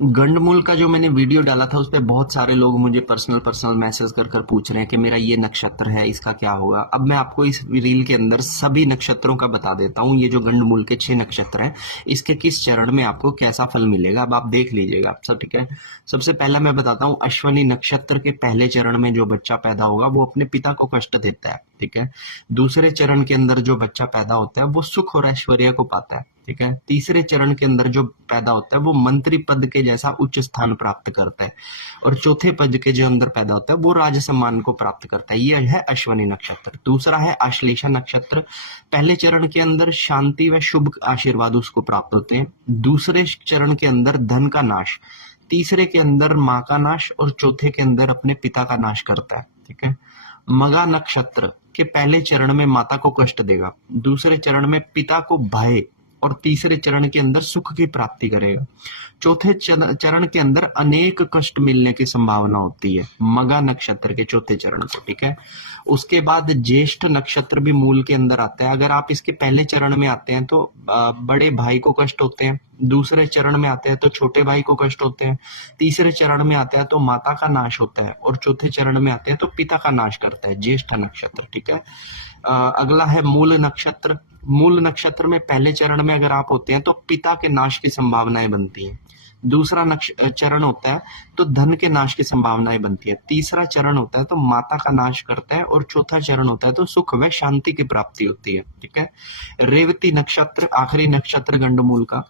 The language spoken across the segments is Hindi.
गंडमूल का जो मैंने वीडियो डाला था उस पे बहुत सारे लोग मुझे पर्सनल मैसेज कर कर पूछ रहे हैं कि मेरा ये नक्षत्र है, इसका क्या होगा। अब मैं आपको इस रील के अंदर सभी नक्षत्रों का बता देता हूँ। ये जो गंडमूल के 6 नक्षत्र हैं, इसके किस चरण में आपको कैसा फल मिलेगा, अब आप देख लीजिएगा सब, ठीक है। सबसे पहला मैं बताता हूँ, अश्वनी नक्षत्र के पहले चरण में जो बच्चा पैदा होगा वो अपने पिता को कष्ट देता है, ठीक है। दूसरे चरण के अंदर जो बच्चा पैदा होता है वो सुख और ऐश्वर्य को पाता है, ठीक है। तीसरे चरण के अंदर जो पैदा होता है वो मंत्री पद के जैसा उच्च स्थान प्राप्त करता है, और चौथे पद के जो अंदर पैदा होता है वो राज सम्मान को प्राप्त करता है। ये है अश्वनी नक्षत्र। दूसरा है आश्लेषा नक्षत्र। पहले चरण के अंदर शांति व शुभ आशीर्वाद उसको प्राप्त होते हैं। दूसरे चरण के अंदर धन का नाश, तीसरे के अंदर माँ का नाश, और चौथे के अंदर अपने पिता का नाश करता है, ठीक है। मगा नक्षत्र के पहले चरण में माता को कष्ट देगा, दूसरे चरण में पिता को भय, और तीसरे चरण के अंदर सुख की प्राप्ति करेगा। चौथे चरण के अंदर अनेक कष्ट मिलने की संभावना होती है मगा नक्षत्र के चौथे चरण को, ठीक है। उसके बाद ज्येष्ठ नक्षत्र भी मूल के अंदर आता है। अगर आप इसके पहले चरण में आते हैं तो बड़े भाई को कष्ट होते हैं, दूसरे चरण में आते हैं तो छोटे भाई को कष्ट होते हैं, तीसरे चरण में आते हैं तो माता का नाश होता है, और चौथे चरण में आते हैं तो पिता का नाश करता है ज्येष्ठ नक्षत्र, ठीक है। अगला है मूल नक्षत्र। मूल नक्षत्र में पहले चरण में अगर आप होते हैं तो पिता के नाश की संभावनाएं बनती हैं। दूसरा चरण होता है तो धन के नाश की संभावनाएं बनती है। तीसरा चरण होता है तो माता का नाश करता है, और चौथा चरण होता है तो सुख व शांति की प्राप्ति होती है, ठीक है। रेवती नक्षत्र आखिरी नक्षत्र गंडमूल का।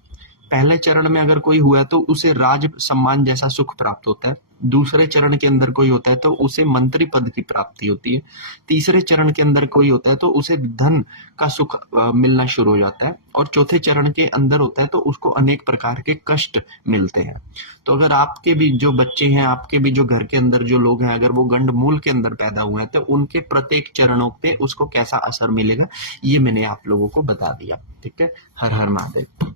पहले चरण में अगर कोई हुआ है तो उसे राज सम्मान जैसा सुख प्राप्त होता है। दूसरे चरण के अंदर कोई होता है तो उसे मंत्री पद की प्राप्ति होती है। तीसरे चरण के अंदर कोई होता है तो उसे धन का सुख मिलना शुरू हो जाता है, और चौथे चरण के अंदर होता है तो उसको अनेक प्रकार के कष्ट मिलते हैं। तो अगर आपके भी जो बच्चे हैं, आपके भी जो घर के अंदर जो लोग हैं, अगर वो गंडमूल के अंदर पैदा हुए हैं तो उनके प्रत्येक चरणों पे उसको कैसा असर मिलेगा ये मैंने आप लोगों को बता दिया, ठीक है। हर हर महादेव।